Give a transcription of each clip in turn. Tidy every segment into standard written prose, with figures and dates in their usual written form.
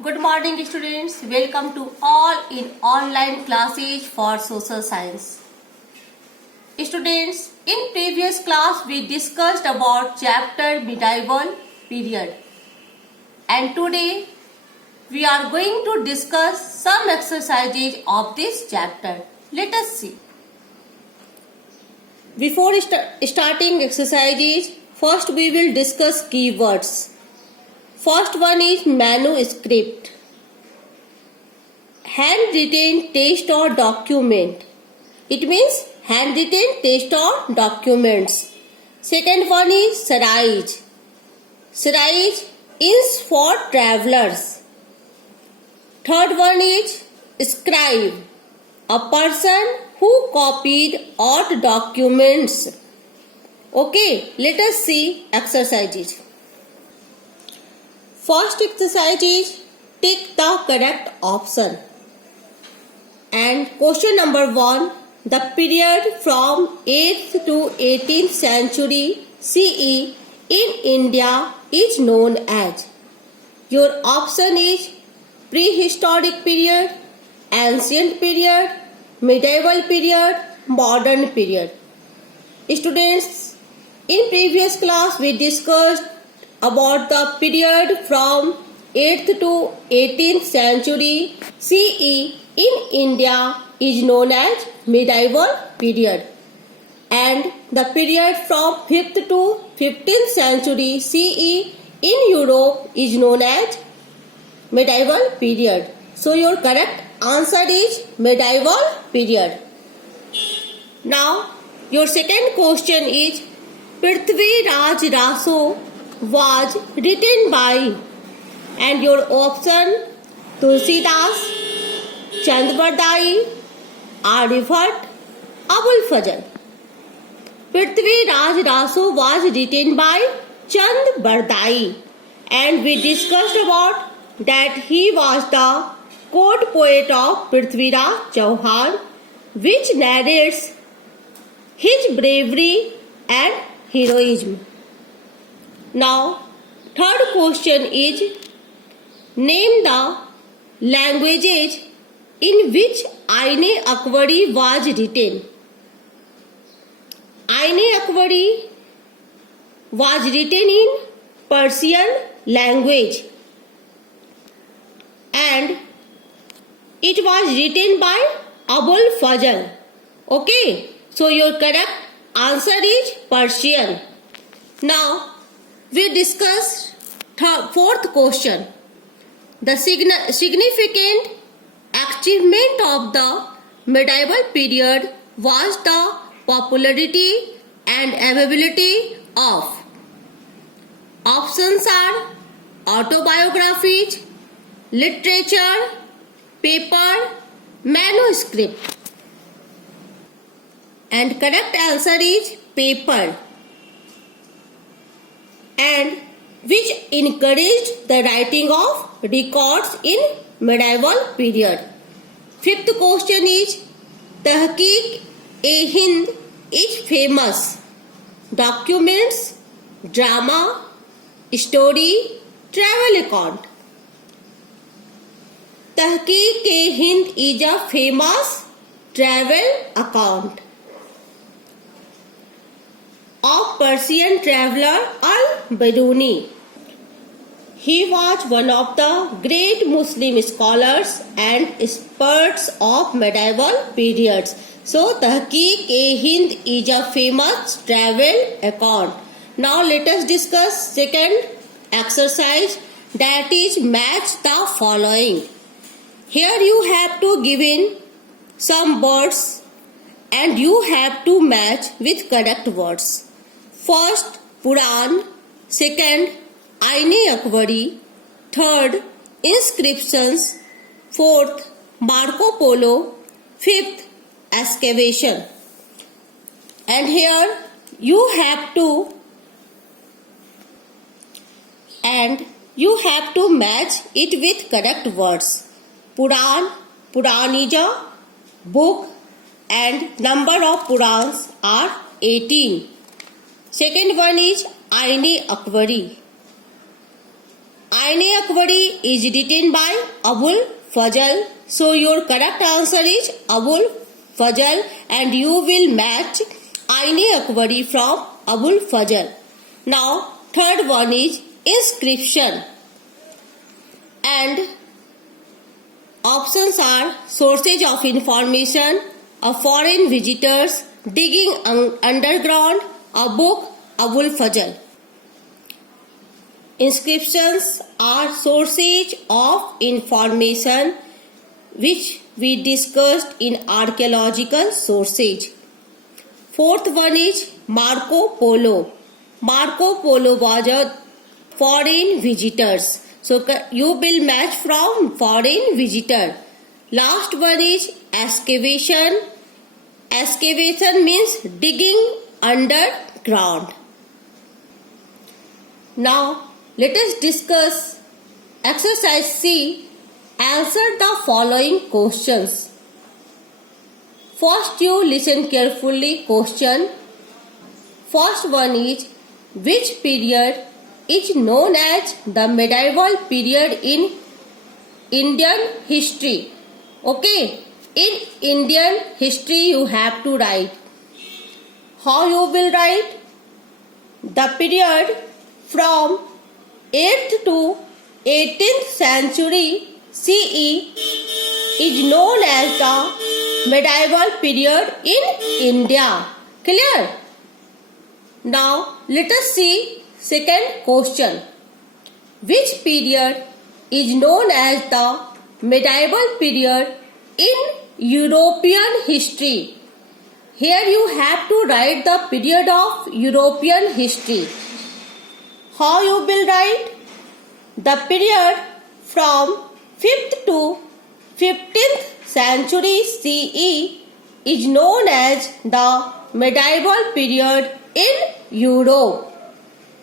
Good morning students. Welcome to all in online classes for social science. Students, in previous class we discussed about chapter medieval period. And today we are going to discuss some exercises of this chapter. Let us see. Before starting exercises, first we will discuss keywords. First one is manuscript. Handwritten text or document. It means handwritten text or documents. Second one is saraj. Saraj is for travelers. Third one is scribe. A person who copied old documents. Okay, let us see exercises. First exercise is tick the correct option. And question number 1. The period from 8th to 18th century CE in India is known as. Your option is prehistoric period, ancient period, medieval period, modern period. Students, in previous class we discussed about the period from 8th to 18th century CE in India is known as medieval period, and the period from 5th to 15th century CE in Europe is known as medieval period. So your correct answer is medieval period. Now your second question is Prithvi Raj Raso was written by, and your option Tulsidas, Chandbardai, Aryabhat, Abul Fazl. Prithvi Raj Raso was written by Chandbardai, and we discussed about that he was the court poet of Prithviraj Chauhan, which narrates his bravery and heroism. Now, third question is name the languages in which Aine-Akbari was written. Aine-Akbari was written in Persian language, and it was written by Abul Fazl. Okay, so your correct answer is Persian. Now, we discuss fourth question. The significant achievement of the medieval period was the popularity and availability of. Options are autobiographies, literature, paper, manuscript. And correct answer is paper, and which encouraged the writing of records in medieval period. Fifth question is Tahqiq-e-Hind is famous. Documents, drama, story, travel account. Tahqiq-e-Hind is a famous travel account of Persian traveler Al-Biruni. He was one of the great Muslim scholars and experts of medieval periods. So, Tahqiq-e-Hind is a famous travel account. Now, let us discuss second exercise, that is match the following. Here you have to give in some words and you have to match with correct words. First, Puran. Second, Aine-Akbari. Third, inscriptions. Fourth, Marco Polo. Fifth, excavation. And here you have to match it with correct words. Puran. Puran is a book, and number of Purans are 18. Second one is Aine-Akbari. Ain-e-Akbari is written by Abul Fazl. So your correct answer is Abul Fazl and you will match Ain-e-Akbari from Abul Fazl. Now third one is inscription. And options are sources of information, a foreign visitors, digging underground, a book, Abul Fazl. Inscriptions are sources of information which we discussed in archaeological sources. Fourth one is Marco Polo. Marco Polo was a foreign visitors. So you will match from foreign visitor. Last one is excavation. Excavation means digging underground. Now let us discuss exercise C. Answer the following questions. First you listen carefully question. First one is which period is known as the medieval period in Indian history? Okay, in Indian history you have to write. How you will write? The period from 8th to 18th century CE is known as the medieval period in India. Clear? Now let us see second question. Which period is known as the medieval period in European history? Here you have to write the period of European history. How you will write? The period from 5th to 15th century CE is known as the medieval period in Europe.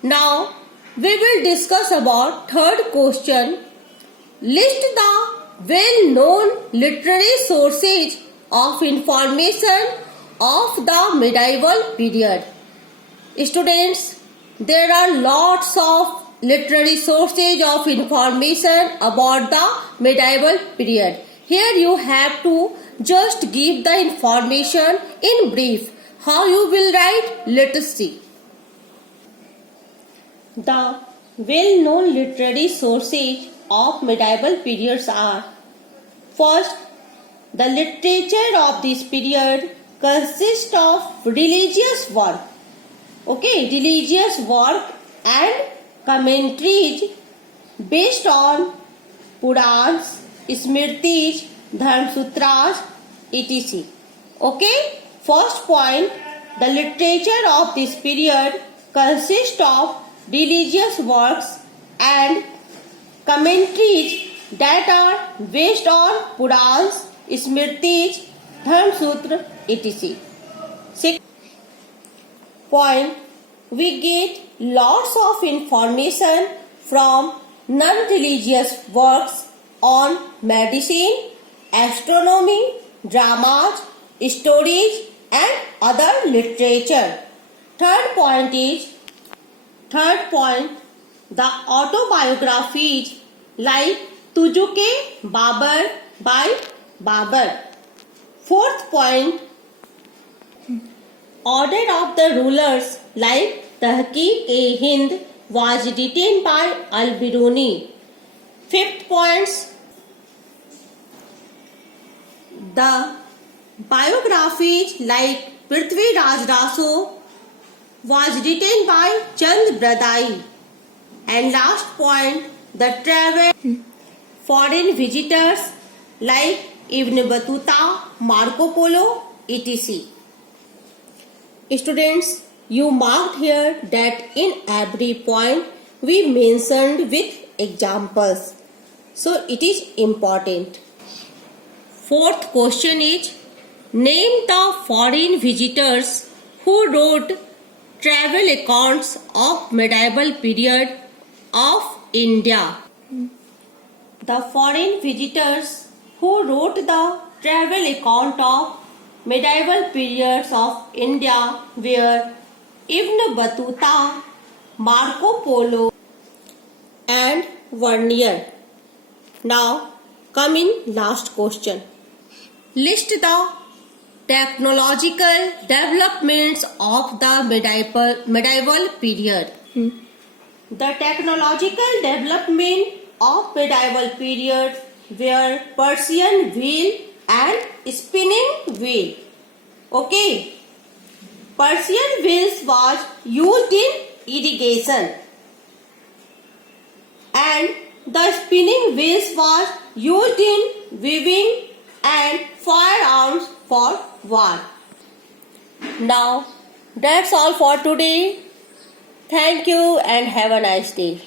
Now we will discuss about third question. List the well-known literary sources of information of the medieval period. Students, there are lots of literary sources of information about the medieval period. Here you have to just give the information in brief. How you will write? Let us see. The well-known literary sources of medieval periods are: first, the literature of this period consists of religious work. Okay, religious work and commentaries based on Purans, Smritis, Dharma Sutras, etc. Okay, first point, the literature of this period consists of religious works and commentaries that are based on Purans, Smritis, Dharma Sutra, etc. Second point, we get lots of information from non-religious works on medicine, astronomy, dramas, stories and other literature. Third point, the autobiographies like Tujuke Babar by Babar. Fourth point, order of the rulers like Tahqiq-e-Hind was written by Al-Biruni. Fifth point, the biographies like Prithvi Raj Raso was written by Chand Bradai. And last point, the travel foreign visitors like Ibn Battuta, Marco Polo, etc. Students, you marked here that in every point we mentioned with examples. So it is important. Fourth question is, name the foreign visitors who wrote travel accounts of medieval period of India. The foreign visitors who wrote the travel account of medieval periods of India were Ibn Battuta, Marco Polo and vernier. Now come in last question. List the technological developments of the medieval period. The technological development of medieval period were Persian wheel and spinning wheel. Okay. Persian wheels was used in irrigation and the spinning wheels was used in weaving and firearms for war. Now that's all for today. Thank you and have a nice day.